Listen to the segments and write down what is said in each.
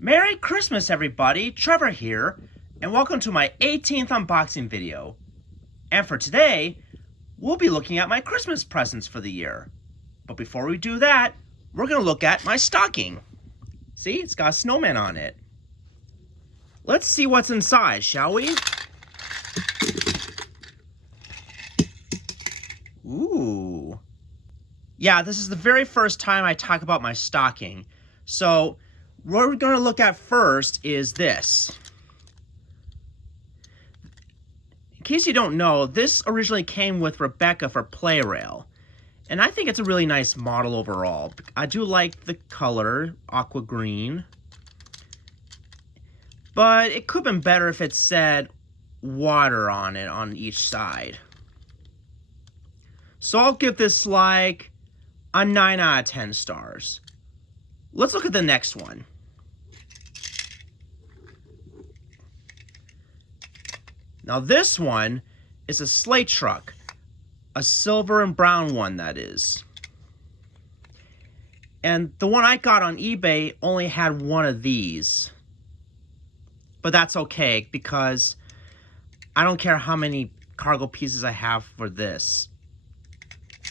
Merry Christmas, everybody! Trevor here, and welcome to my 18th unboxing video. And for today, we'll be looking at my Christmas presents for the year. But before we do that, we're going to look at my stocking. See, it's got a snowman on it. Let's see what's inside, shall we? Ooh. Yeah, this is the very first time I talk about my stocking. So, what we're going to look at first is this. In case you don't know, this originally came with Rebecca for Playrail. And I think it's a really nice model overall. I do like the color, aqua green. But it could have been better if it said water on it on each side. So I'll give this like a 9 out of 10 stars. Let's look at the next one. Now this one is a sleigh truck. A silver and brown one, that is. And the one I got on eBay only had one of these. But that's okay, because I don't care how many cargo pieces I have for this.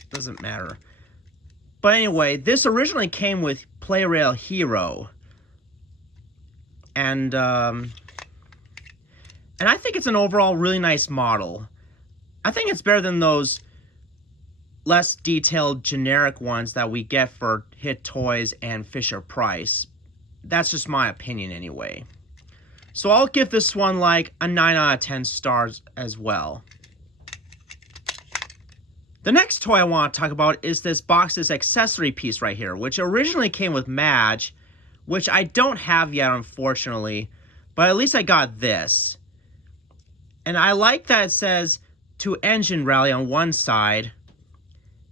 Doesn't matter. But anyway, this originally came with Playrail Hero. And I think it's an overall really nice model. I think it's better than those less detailed generic ones that we get for Hit Toys and Fisher-Price. That's just my opinion anyway. So I'll give this one like a 9 out of 10 stars as well. The next toy I want to talk about is this box's accessory piece right here, which originally came with Madge, which I don't have yet, unfortunately, but at least I got this. And I like that it says to engine rally on one side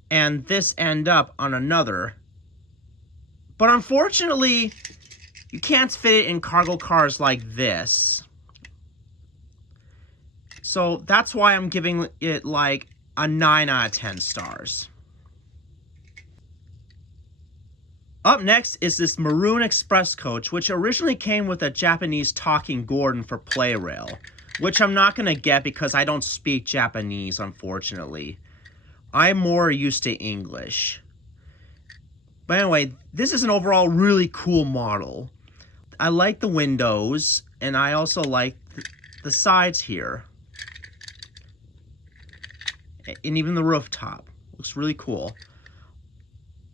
and this end up on another. But unfortunately, you can't fit it in cargo cars like this. So that's why I'm giving it like a 9 out of 10 stars. Up next is this Maroon Express coach, which originally came with a Japanese talking Gordon for Playrail, which I'm not going to get because I don't speak Japanese, unfortunately. I'm more used to English. But anyway, this is an overall really cool model. I like the windows, and I also like the sides here. And even the rooftop. Looks really cool.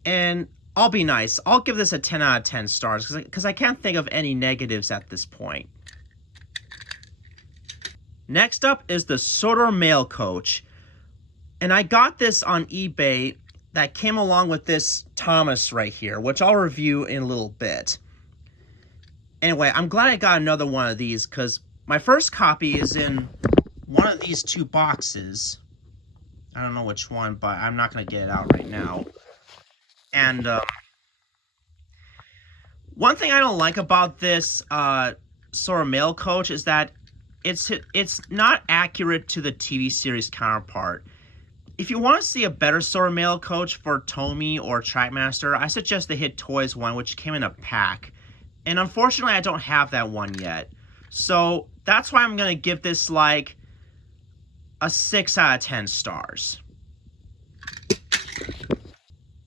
And I'll be nice. I'll give this a 10 out of 10 stars because I can't think of any negatives at this point. Next up is the Sodor Mail Coach. And I got this on eBay that came along with this Thomas right here, which I'll review in a little bit. Anyway, I'm glad I got another one of these because my first copy is in one of these two boxes. I don't know which one, but I'm not going to get it out right now. And one thing I don't like about this Sodor Mail Coach is that it's not accurate to the TV series counterpart. If you want to see a better Sodor Mail Coach for Tomy or Trackmaster, I suggest the Hit Toys one, which came in a pack. And unfortunately, I don't have that one yet. So that's why I'm going to give this like a 6 out of 10 stars.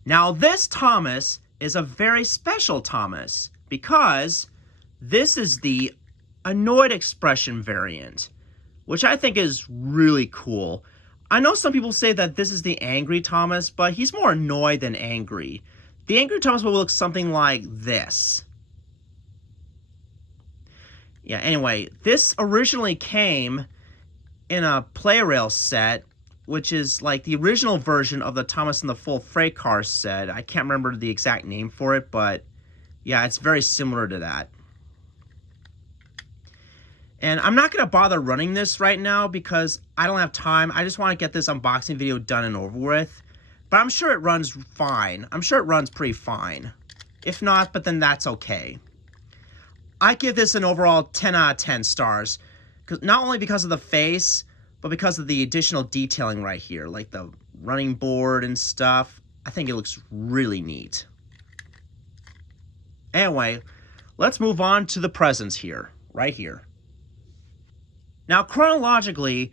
Now this Thomas is a very special Thomas because this is the annoyed expression variant, which I think is really cool. I know some people say that this is the angry Thomas, but he's more annoyed than angry. The angry Thomas will look something like this. Yeah, anyway, this originally came in a Playrail set, which is like the original version of the Thomas and the Full Freight Car set. I can't remember the exact name for it, but yeah, it's very similar to that. And I'm not going to bother running this right now because I don't have time. I just want to get this unboxing video done and over with. But I'm sure it runs fine. I'm sure it runs pretty fine. If not, but then that's okay. I give this an overall 10 out of 10 stars. Not only because of the face, but because of the additional detailing right here. Like the running board and stuff. I think it looks really neat. Anyway, let's move on to the presents here, right here. Now, chronologically,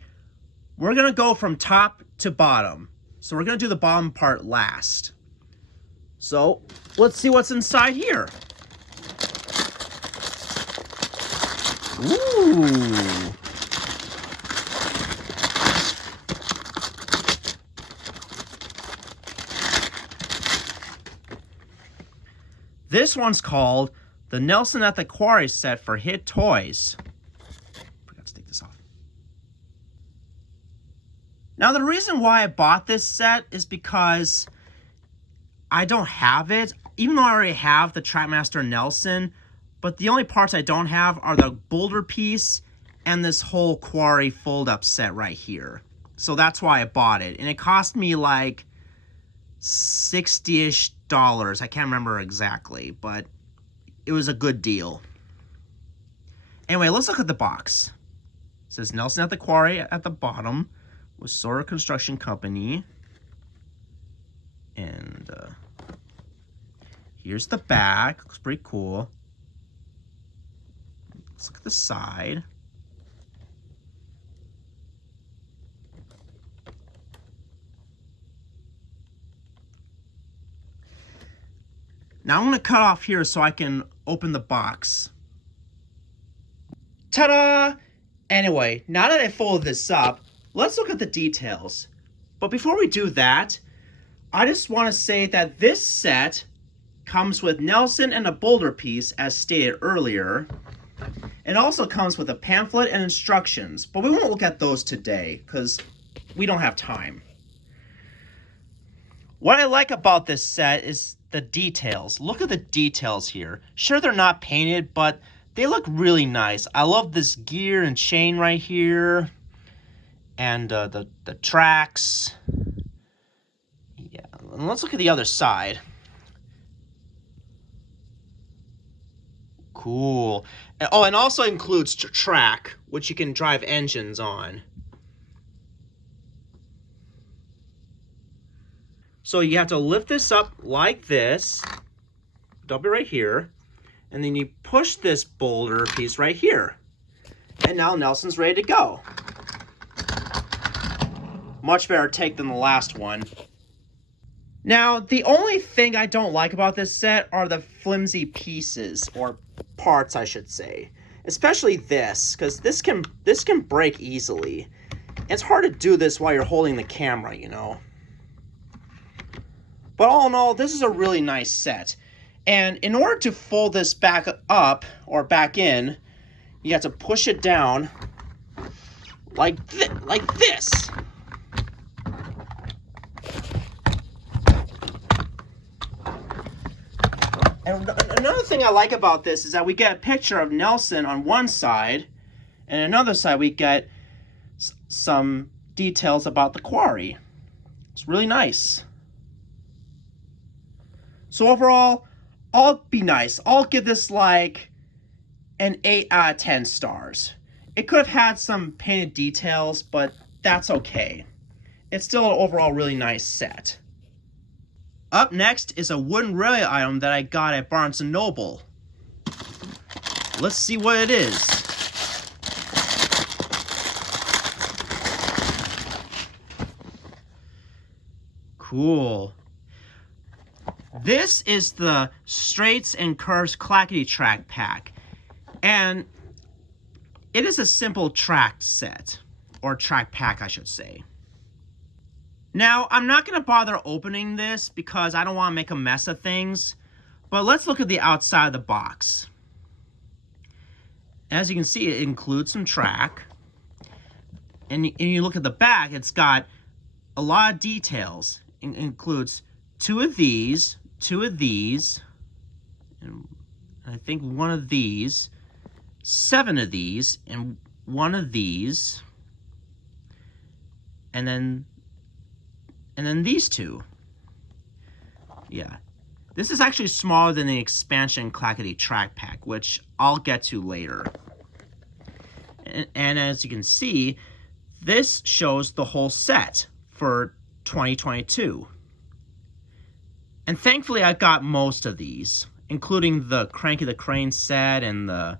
we're going to go from top to bottom. So we're going to do the bottom part last. So let's see what's inside here. Ooh. This one's called the Nelson at the Quarry set for Hit Toys. Forgot to take this off. Now, the reason why I bought this set is because I don't have it, even though I already have the Trackmaster Nelson, but the only parts I don't have are the boulder piece and this whole quarry fold-up set right here. So that's why I bought it. And it cost me like $60-ish. I can't remember exactly, but it was a good deal. Anyway, let's look at the box. It says Nelson at the Quarry at the bottom with Sora Construction Company. And here's the back. Looks pretty cool. Let's look at the side. Now I'm going to cut off here so I can open the box. Ta-da! Anyway, now that I folded this up, let's look at the details. But before we do that, I just want to say that this set comes with Nelson and a boulder piece, as stated earlier. It also comes with a pamphlet and instructions, but we won't look at those today because we don't have time. What I like about this set is the details. Look at the details here. Sure, they're not painted, but they look really nice. I love this gear and chain right here. And the tracks. Yeah, and let's look at the other side. Cool. Oh, and also includes track, which you can drive engines on. So you have to lift this up like this, dump it right here, and then you push this boulder piece right here. And now Nelson's ready to go. Much better take than the last one. Now, the only thing I don't like about this set are the flimsy pieces, or parts I should say. Especially this, because this can break easily. It's hard to do this while you're holding the camera, you know. But all in all, this is a really nice set. And in order to fold this back up, or back in, you have to push it down like this. And another thing I like about this is that we get a picture of Nelson on one side, and another side we get some details about the quarry. It's really nice. So overall, I'll be nice. I'll give this like an 8 out of 10 stars. It could have had some painted details, but that's okay. It's still an overall really nice set. Up next is a wooden railway item that I got at Barnes & Noble. Let's see what it is. Cool. This is the Straights and Curves Clackity track pack. And it is a simple track set. Or track pack, I should say. Now, I'm not going to bother opening this because I don't want to make a mess of things. But let's look at the outside of the box. As you can see, it includes some track. And you look at the back, it's got a lot of details. It includes two of these, and I think one of these, 7 of these, and one of these, and then these 2. Yeah. This is actually smaller than the expansion Clackity track pack, which I'll get to later. And as you can see, this shows the whole set for 2022. And thankfully I got most of these, including the Cranky the Crane set and the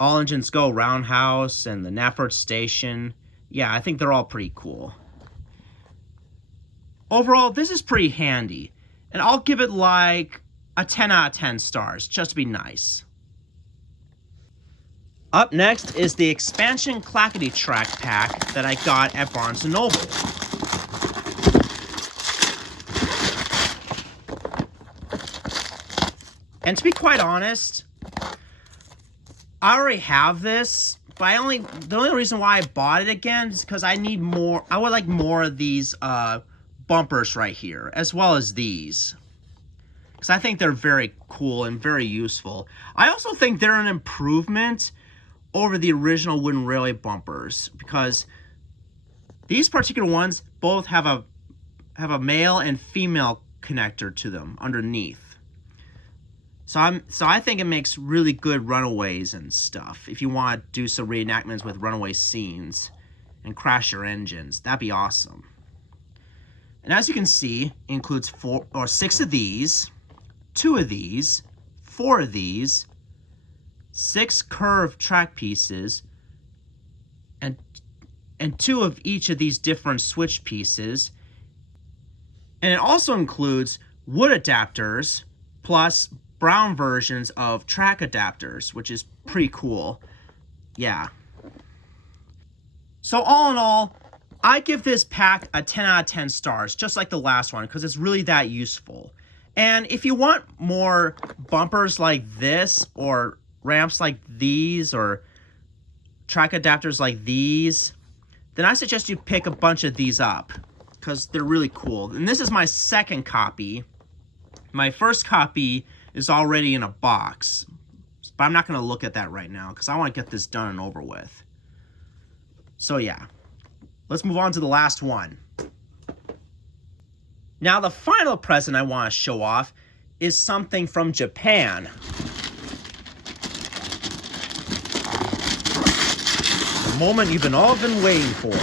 All Engines Go Roundhouse and the Knapford Station. Yeah, I think they're all pretty cool. Overall, this is pretty handy, and I'll give it like a 10 out of 10 stars, just to be nice. Up next is the expansion Clackity track pack that I got at Barnes & Noble. And to be quite honest, I already have this, but the only reason why I bought it again is because I need more. I would like more of these bumpers right here, as well as these, because I think they're very cool and very useful. I also think they're an improvement over the original wooden railway bumpers, because these particular ones both have a male and female connector to them underneath. So I think it makes really good runaways and stuff. If you want to do some reenactments with runaway scenes and crash your engines, that'd be awesome. And as you can see, it includes 6 of these, 2 of these, 4 of these, 6 curved track pieces, and 2 of each of these different switch pieces. And it also includes wood adapters plus brown versions of track adapters, which is pretty cool. Yeah. So all in all, I give this pack a 10 out of 10 stars, just like the last one, because it's really that useful. And if you want more bumpers like this, or ramps like these, or track adapters like these, then I suggest you pick a bunch of these up, because they're really cool. And this is my second copy. My first copy is already in a box, but I'm not going to look at that right now, because I want to get this done and over with. So yeah. Let's move on to the last one. Now, the final present I want to show off is something from Japan. The moment you've all been waiting for.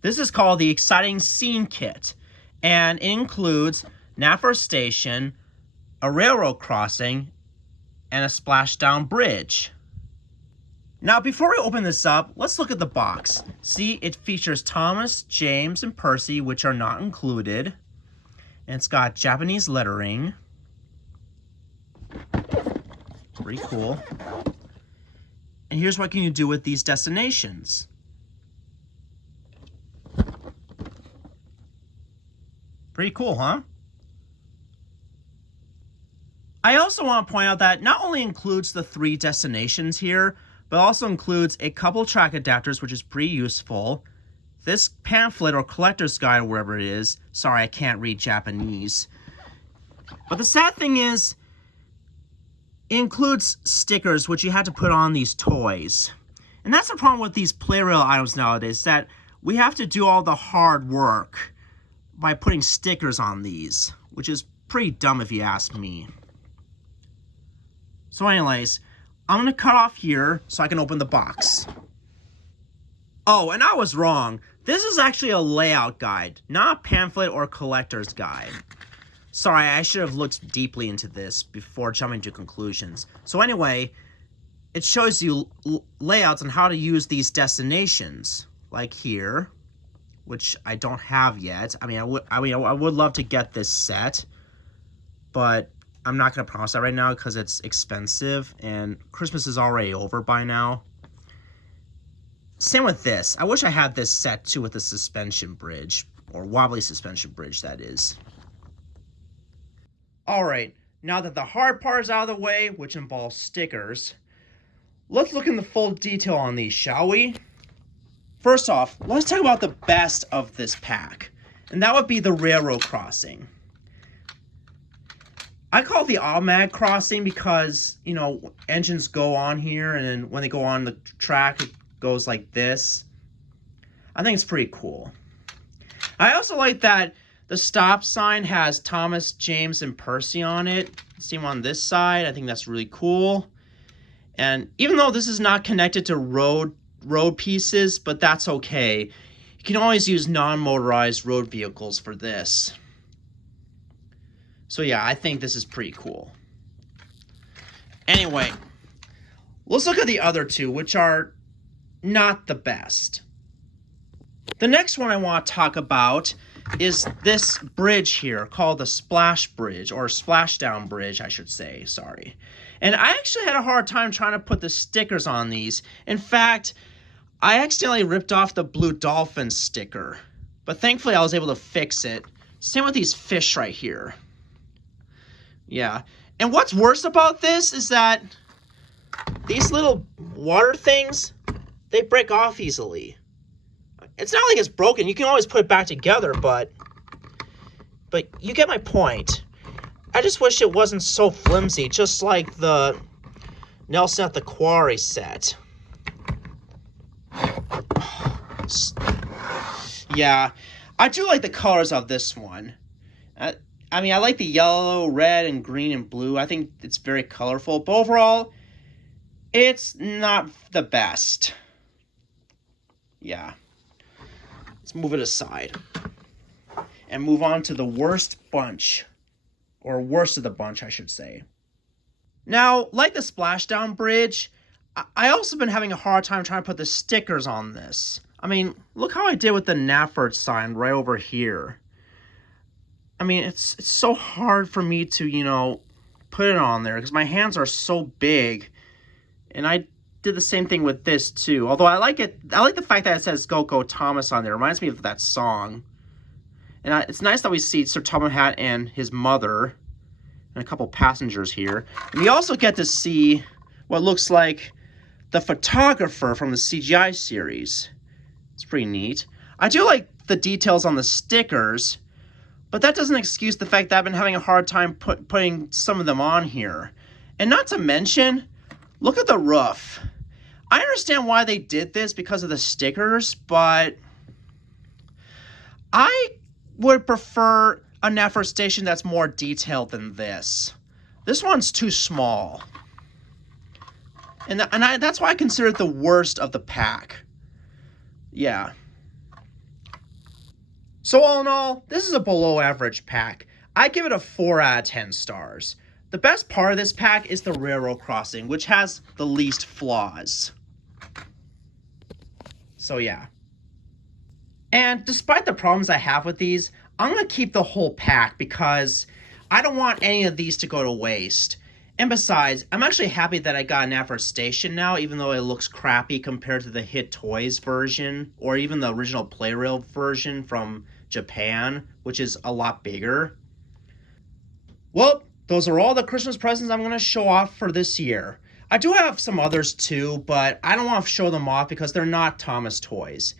This is called the Exciting Scene Kit, and it includes Knapford Station, a railroad crossing, and a splashdown bridge. Now, before we open this up, let's look at the box. See, it features Thomas, James, and Percy, which are not included. And it's got Japanese lettering. Pretty cool. And here's what you can do with these destinations. Pretty cool, huh? I also want to point out that not only includes the 3 destinations here, but also includes a couple track adapters, which is pretty useful. This pamphlet or collector's guide, or wherever it is. Sorry, I can't read Japanese. But the sad thing is, it includes stickers, which you had to put on these toys. And that's the problem with these Playrail items nowadays, that we have to do all the hard work by putting stickers on these, which is pretty dumb if you ask me. So anyways, I'm going to cut off here so I can open the box. Oh, and I was wrong. This is actually a layout guide, not a pamphlet or collector's guide. Sorry, I should have looked deeply into this before jumping to conclusions. So anyway, it shows you layouts on how to use these destinations, like here, which I don't have yet. I would love to get this set, but I'm not going to promise that right now because it's expensive and Christmas is already over by now. Same with this. I wish I had this set too with the suspension bridge, or wobbly suspension bridge, that is. Alright, now that the hard part is out of the way, which involves stickers, let's look in the full detail on these, shall we? First off, let's talk about the best of this pack, and that would be the railroad crossing. I call it the automatic crossing because, you know, engines go on here, and then when they go on the track, it goes like this. I think it's pretty cool. I also like that the stop sign has Thomas, James, and Percy on it. Same on this side. I think that's really cool. And even though this is not connected to road pieces, but that's okay. You can always use non-motorized road vehicles for this. So yeah, I think this is pretty cool. Anyway, let's look at the other two, which are not the best. The next one I want to talk about is this bridge here called the Splash Bridge, or Splashdown Bridge, I should say, sorry. And I actually had a hard time trying to put the stickers on these. In fact, I accidentally ripped off the Blue Dolphin sticker, but thankfully I was able to fix it. Same with these fish right here. Yeah, and what's worse about this is that these little water things, they break off easily. It's not like it's broken. You can always put it back together, but you get my point. I just wish it wasn't so flimsy, just like the Nelson at the Quarry set. Yeah, I do like the colors of this one. I mean, I like the yellow, red, and green, and blue. I think it's very colorful, but overall, it's not the best. Yeah. Let's move it aside and move on to the worst bunch, or worst of the bunch, I should say. Now, like the Splashdown Bridge, I also been having a hard time trying to put the stickers on this. I mean, look how I did with the Nafford sign right over here. I mean, it's so hard for me to, you know, put it on there because my hands are so big. And I did the same thing with this too. Although I like it. I like the fact that it says Go Go Thomas on there. It reminds me of that song. And it's nice that we see Sir Topham Hatt and his mother and a couple passengers here. And we also get to see what looks like the photographer from the CGI series. It's pretty neat. I do like the details on the stickers, but that doesn't excuse the fact that I've been having a hard time putting some of them on here. And not to mention, look at the roof. I understand why they did this because of the stickers, but I would prefer a Nafford station that's more detailed than this. This one's too small. And that's why I consider it the worst of the pack. Yeah. So all in all, this is a below average pack. I give it a 4 out of 10 stars. The best part of this pack is the railroad crossing, which has the least flaws. So yeah. And despite the problems I have with these, I'm going to keep the whole pack because I don't want any of these to go to waste. And besides, I'm actually happy that I got an Nafford station now, even though it looks crappy compared to the Hit Toys version, or even the original Playrail version from Japan, which is a lot bigger. Well, those are all the Christmas presents I'm going to show off for this year. I do have some others too, but I don't want to show them off because they're not Thomas toys.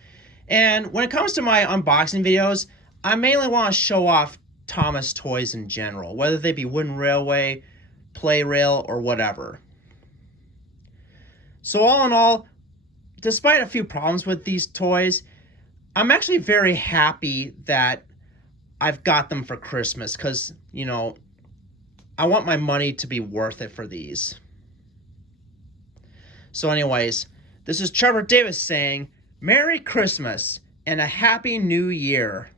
And when it comes to my unboxing videos, I mainly want to show off Thomas toys in general, whether they be Wooden Railway, Playrail, or whatever. So all in all, despite a few problems with these toys, I'm actually very happy that I've got them for Christmas because, you know, I want my money to be worth it for these. So anyways, this is Trevor Davis saying Merry Christmas and a Happy New Year.